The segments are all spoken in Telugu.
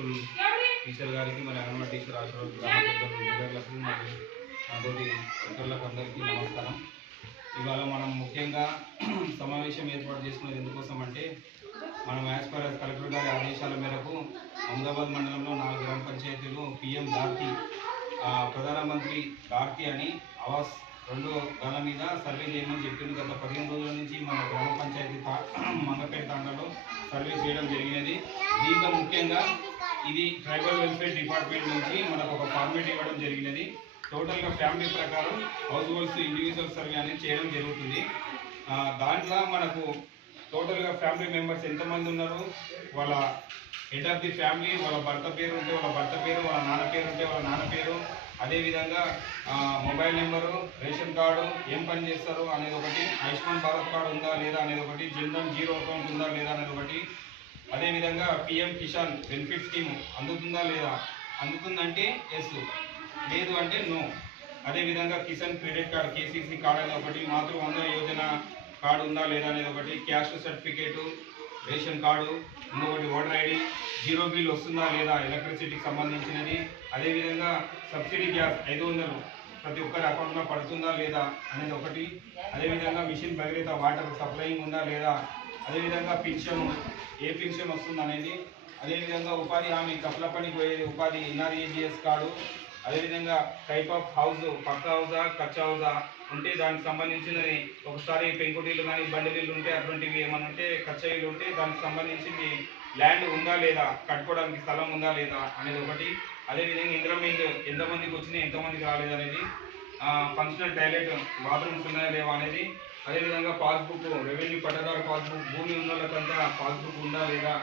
స్కూల్ టీచర్ గారికి మరి అంగన్వాడీ టీచర్ ఆశీర్వాద గ్రామ పెద్దలు లీడర్లకు మరి నాతోటి ఇతరులకు అందరికీ నమస్కారం. ఇవాళ మనం ముఖ్యంగా సమావేశం ఏర్పాటు చేసుకునేది ఎందుకోసం అంటే మనం యాజ్ పర్ కలెక్టర్ గారి ఆదేశాల మేరకు అహ్మదాబాద్ మండలంలో 4 గ్రామ పంచాయతీలు పిఎం దార్తి ప్రధానమంత్రి దార్తి అని ఆవాస్ 2 గల మీద సర్వే చేయమని చెప్పింది. గత 15 రోజుల నుంచి మన గ్రామ పంచాయతీ మంగపేట తాండాలో సర్వే చేయడం జరిగినది. దీంట్లో ముఖ్యంగా ఇది ట్రైబల్ వెల్ఫేర్ డిపార్ట్మెంట్ నుంచి మనకు ఒక ఫార్మేట్ ఇవ్వడం జరిగినది. టోటల్గా ఫ్యామిలీ ప్రకారం హౌస్ హోల్డ్స్ ఇండివిజువల్ సర్వే అనేది చేయడం జరుగుతుంది. దాంట్లో మనకు టోటల్గా ఫ్యామిలీ మెంబర్స్ ఎంతమంది ఉన్నారు, వాళ్ళ హెడ్ ఆఫ్ ది ఫ్యామిలీ, వాళ్ళ భర్త పేరు ఉంటే వాళ్ళ భర్త పేరు, వాళ్ళ నాన్న పేరు ఉంటే వాళ్ళ నాన్న పేరు, అదేవిధంగా మొబైల్ నెంబరు, రేషన్ కార్డు, ఏం పని చేస్తారు అనేది ఒకటి, ఆయుష్మాన్ భారత్ కార్డు ఉందా లేదా అనేది ఒకటి, జన్ధన్ జీరో అకౌంట్ ఉందా లేదా అనేది ఒకటి, అదేవిధంగా పిఎం కిసాన్ బెనిఫిట్ స్కీమ్ అందుతుందా లేదా, అందుతుందంటే ఎస్, లేదు అంటే నో. అదేవిధంగా Kisan credit card KCC card అనేది ఒకటి, మాతృవందన యోజన కార్డు ఉందా లేదా అనేది ఒకటి, క్యాస్ట్ సర్టిఫికేటు, రేషన్ కార్డు, ఇంకొకటి ఓటర్ ఐడి, జీరో బిల్ వస్తుందా లేదా ఎలక్ట్రిసిటీకి సంబంధించినది, అదేవిధంగా సబ్సిడీ గ్యాస్ 500 ప్రతి ఒక్కరి అకౌంట్లో పడుతుందా లేదా అనేది ఒకటి, అదేవిధంగా మిషన్ భగీరథ వాటర్ సప్లయింగ్ ఉందా లేదా, అదేవిధంగా పెన్షన్ ఏ పెన్షన్ వస్తుంది అనేది, అదేవిధంగా ఉపాధి హామీ కప్ల పని పోయేది ఉపాధి ఎన్ఆర్ఈజిఎస్ కార్డు, అదేవిధంగా టైప్ ఆఫ్ హౌస్ పక్కా హౌసా కచ్చా హౌసా ఉంటే దానికి సంబంధించినది, ఒకసారి పెంకుటిల్లు కానీ బండిలు ఉంటే అటువంటివి ఏమైనా ఉంటే కచ్చా ఇల్లు ఉంటే దానికి సంబంధించింది ల్యాండ్ ఉందా లేదా, కట్టుకోవడానికి స్థలం ఉందా లేదా అనేది ఒకటి, అదేవిధంగా ఇంద్రమింగ్ ఎంతమందికి వచ్చినాయి ఎంతమందికి రాలేదు అనేది, ఫంక్షనల్ టాయిలెట్ బాత్రూమ్స్ ఉన్నాయా లేవా అనేది, అదేవిధంగా పాస్బుక్ రెవెన్యూ పట్టదారు పాస్బుక్ భూమి ఉన్న వాళ్ళకంతా పాస్బుక్ ఉందా లేదా,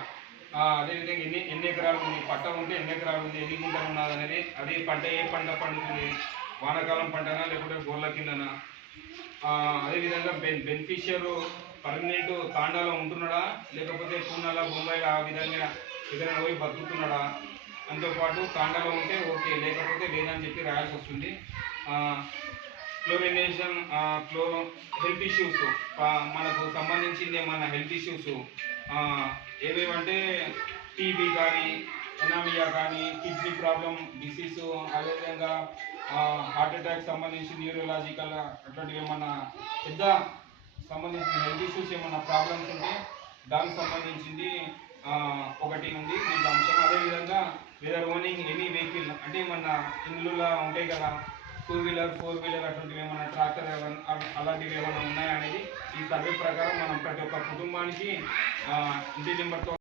అదేవిధంగా ఎన్ని ఎకరాలు ఉంది, పట్ట ఉంటే ఎన్ని ఎకరాలు ఉంది, ఎన్ని గుంటలు ఉన్నది అనేది, అదే పంట ఏ పంట పండుతుంది, వానాకాలం పంటనా లేకుంటే గోళ్ళ కిందనా, అదేవిధంగా బెనిఫిషియర్ పర్మనెంట్ తాండాలో ఉంటున్నాడా లేకపోతే పూనాలో బొంబాయిలో ఆ విధంగా ఎక్కడైనా పోయి బతుకుతున్నాడా, దాంతోపాటు తాండాలో ఉంటే ఓకే లేకపోతే లేదని చెప్పి రాయాల్సి వస్తుంది. క్లోరినేషన్ హెల్త్ ఇష్యూస్ మనకు సంబంధించింది ఏమన్నా హెల్త్ ఇష్యూస్ ఏవేవంటే టీబీ కానీ ఎనామియా కానీ కిడ్నీ ప్రాబ్లం డిసీజ్, అదేవిధంగా హార్ట్ అటాక్ సంబంధించి న్యూరలాజికల్ అటువంటివి ఏమన్నా పెద్ద సంబంధించిన హెల్త్ ఇష్యూస్ ఏమన్నా ప్రాబ్లమ్స్ ఉంటే దానికి సంబంధించింది ఒకటి ఉంది దీంట్లో అంశం. అదేవిధంగా వెదర్ ఓనింగ్ ఎనీ వెహికల్ అంటే ఏమన్నా ఇండ్లలో ఉంటాయి కదా 2 వీలర్ 4 వీలర్ అటువంటివి ఏమన్నా ట్రాక్టర్ అలాంటివి ఏమైనా ఉన్నాయా అనేది ఈ సర్వే ప్రకారం మనం ప్రతి ఒక్క కుటుంబానికి ఇంటి నెంబర్తో